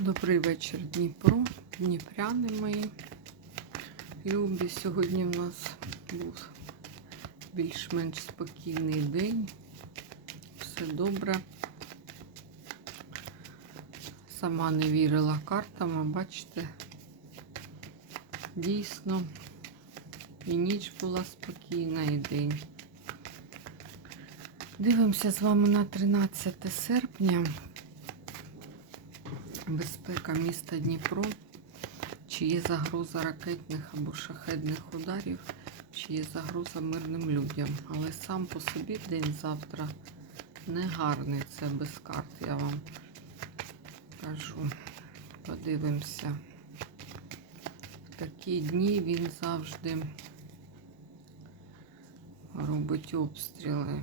Добрий вечір, Дніпро, Дніпряни мої любі. Сьогодні в нас був більш-менш спокійний день. Все добре. Сама не вірила картам, а бачите, дійсно і ніч була спокійна, і день. Дивимося з вами на 13 серпня. Безпека міста Дніпро, чи є загроза ракетних або шахедних ударів, чи є загроза мирним людям. Але сам по собі день завтра не гарний, це без карт, я вам кажу. Подивимося. В такі дні він завжди робить обстріли.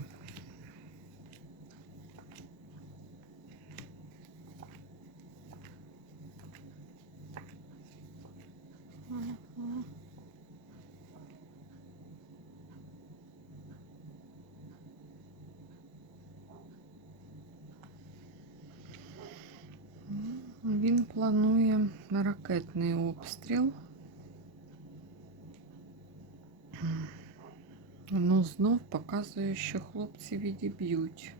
Він планує ракетний обстріл. Ну, знов показує, що хлопці відіб'ють.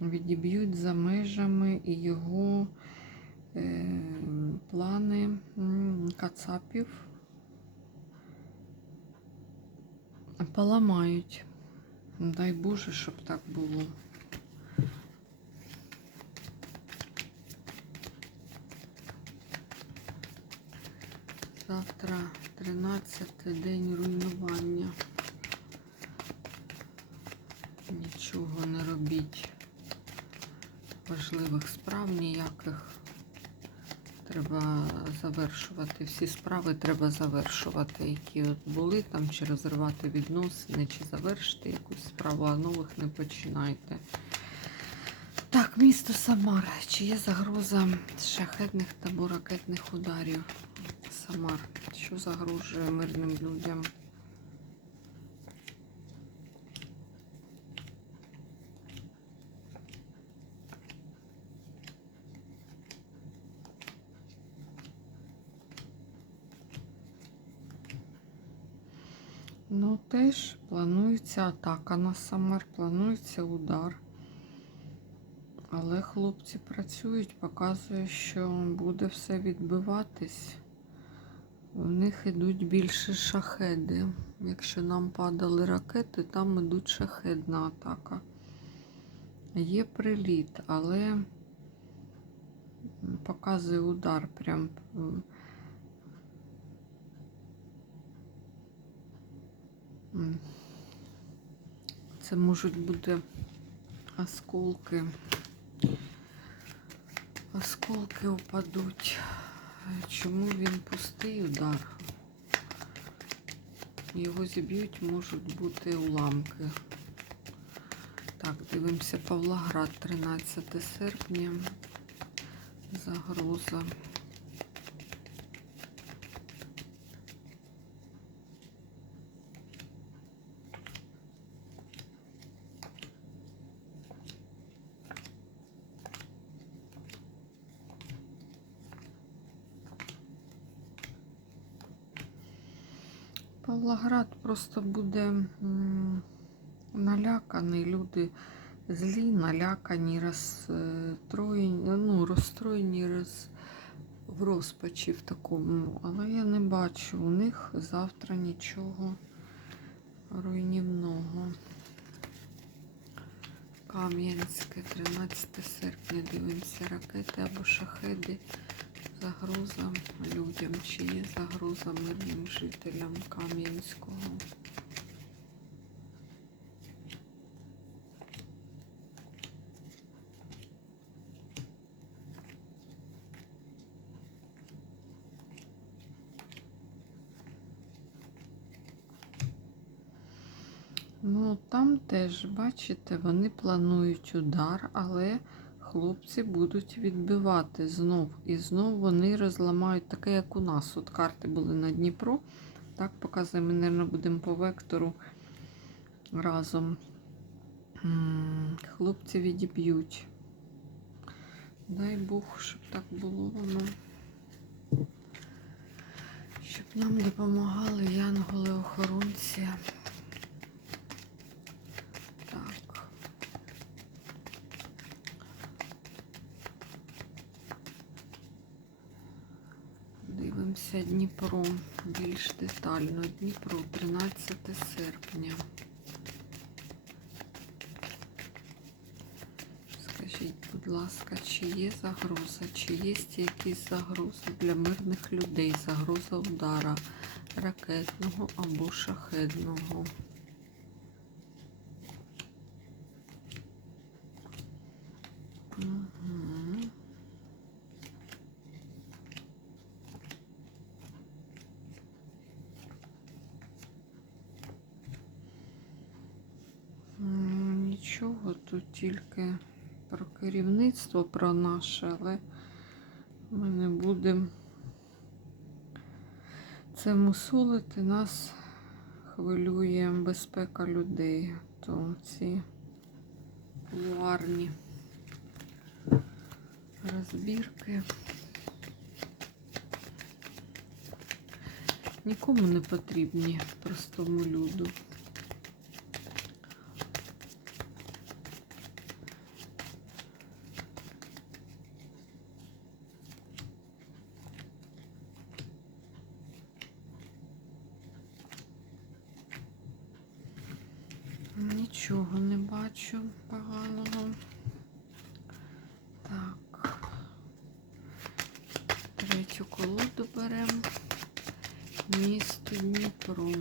Відіб'ють за межами і його е, плани кацапів поламають. Дай Боже, щоб так було. Завтра 13 день руйнування. Нічого не робіть. Важливих справ ніяких. Треба завершувати. Всі справи треба завершувати, які от були там, чи розривати відносини, чи завершити якусь справу, а нових не починайте. Так, місто Самар. Чи є загроза шахетних або ракетних ударів? Самар, що загрожує мирним людям? Ну, теж планується атака на Самар, планується удар. Але хлопці працюють, показує, що буде все відбиватись. У них йдуть більше шахеди. Якщо нам падали ракети, там йдуть шахедна атака. Є приліт, але показує удар прям. Це можуть бути осколки. Осколки упадуть. Чому він пустий удар? Його зіб'ють, можуть бути уламки. Так, дивимося Павлоград, 13 серпня. Загроза. Павлоград просто буде наляканий. Люди злі, налякані, розстроєні, ну, розстроєні роз, в розпачі в такому. Але я не бачу у них завтра нічого руйнівного. Кам'янське, 13 серпня, дивимося ракети або шахеди. Загроза людям, чи є загроза мирним жителям Кам'янського. Ну, там теж, бачите, вони планують удар, але хлопці будуть відбивати знов. І знов вони розламають таке, як у нас. От карти були на Дніпро. Так, показує, ми, мабуть, будемо по вектору разом. Хлопці відіб'ють. Дай Бог, щоб так було воно. Щоб нам допомагали янголи-охоронці. Так. Дивимося Дніпро більш детально. Дніпро 13 серпня. Скажіть, будь ласка, чи є загроза, чи є якісь загрози для мирних людей, загроза удара ракетного або шахедного? Нічого, тут тільки про керівництво, про наше, але ми не будемо це мусолити. Нас хвилює безпека людей, то ці кулуарні розбірки. Нікому не потрібні простому люду. Нічого не бачу поганого. Так. Третю колоду беремо. Місто Дніпро.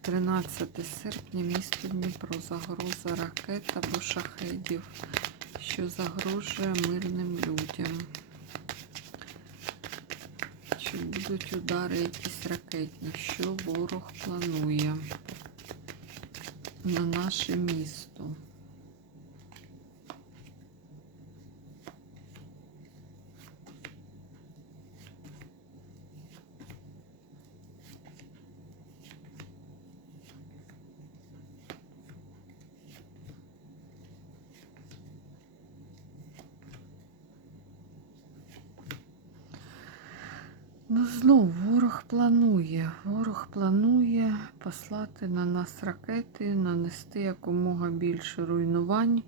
13 серпня, місто Дніпро. Загроза ракет або шахедів, що загрожує мирним людям. Чи будуть удари якісь ракетні, що ворог планує на наше місто? Ну, знов ворог планує. Ворог планує послати на нас ракети, нанести якомога більше руйнувань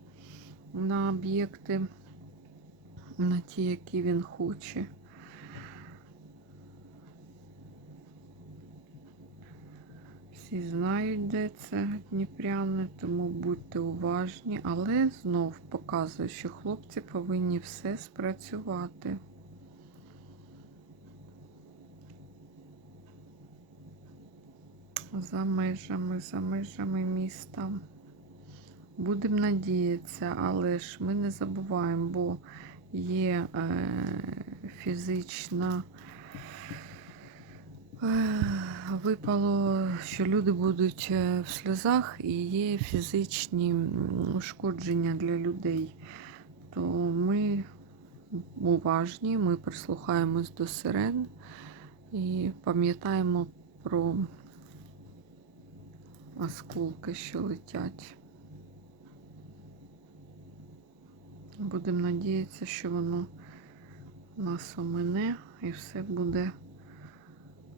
на об'єкти, на ті, які він хоче. Всі знають, де це Дніпряне, тому будьте уважні, але знов показує, що хлопці повинні все спрацювати. За межами, за межами міста. Будемо надіятися, але ж ми не забуваємо, бо є е, фізична. Е, Випало, що люди будуть е, в сльозах і є фізичні ушкодження для людей. То ми уважні, ми прислухаємось до сирен і пам'ятаємо про осколки, що летять. Будемо надіятися, що воно нас омине і все буде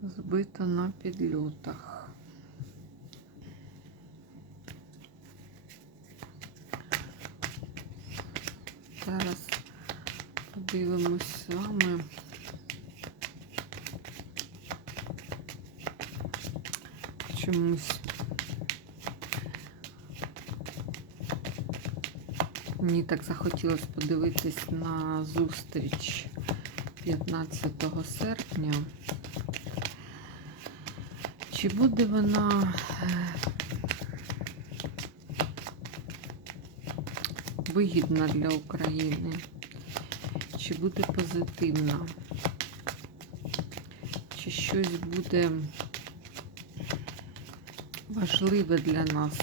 збито на підльотах. Зараз подивимось з вами. Чомусь Мені так захотілося подивитись на зустріч 15 серпня. Чи буде вона е, вигідна для України? Чи буде позитивна? Чи щось буде важливе для нас?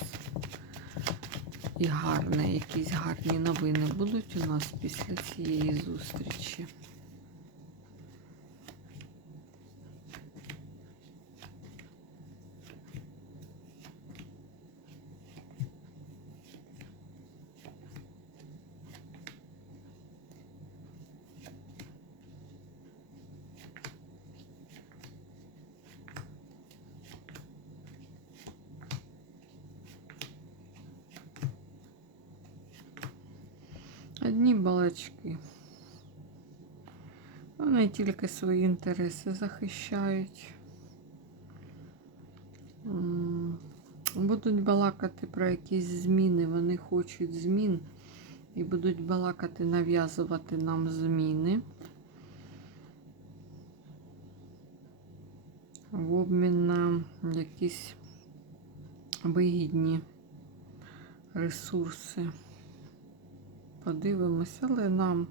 І гарне, якісь гарні новини будуть у нас після цієї зустрічі. Одні балачки. Вони тільки свої інтереси захищають. Будуть балакати про якісь зміни, вони хочуть змін і будуть балакати, нав'язувати нам зміни. В обмін на якісь вигідні ресурси. Подивимося, але нам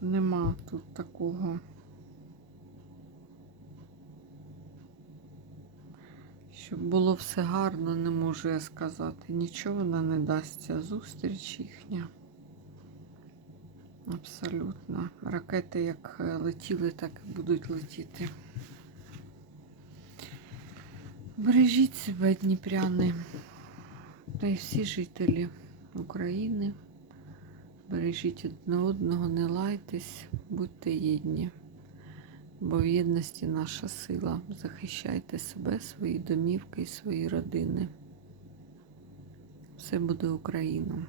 нема тут такого. Щоб було все гарно, не можу я сказати. Нічого вона не дасть ця зустріч їхня. Абсолютно. Ракети як летіли, так і будуть летіти. Бережіть себе, Дніпряни, та й всі жителі України. Бережіть одне одного, не лайтесь, будьте єдні. Бо в єдності наша сила. Захищайте себе, свої домівки і свої родини. Все буде Україна.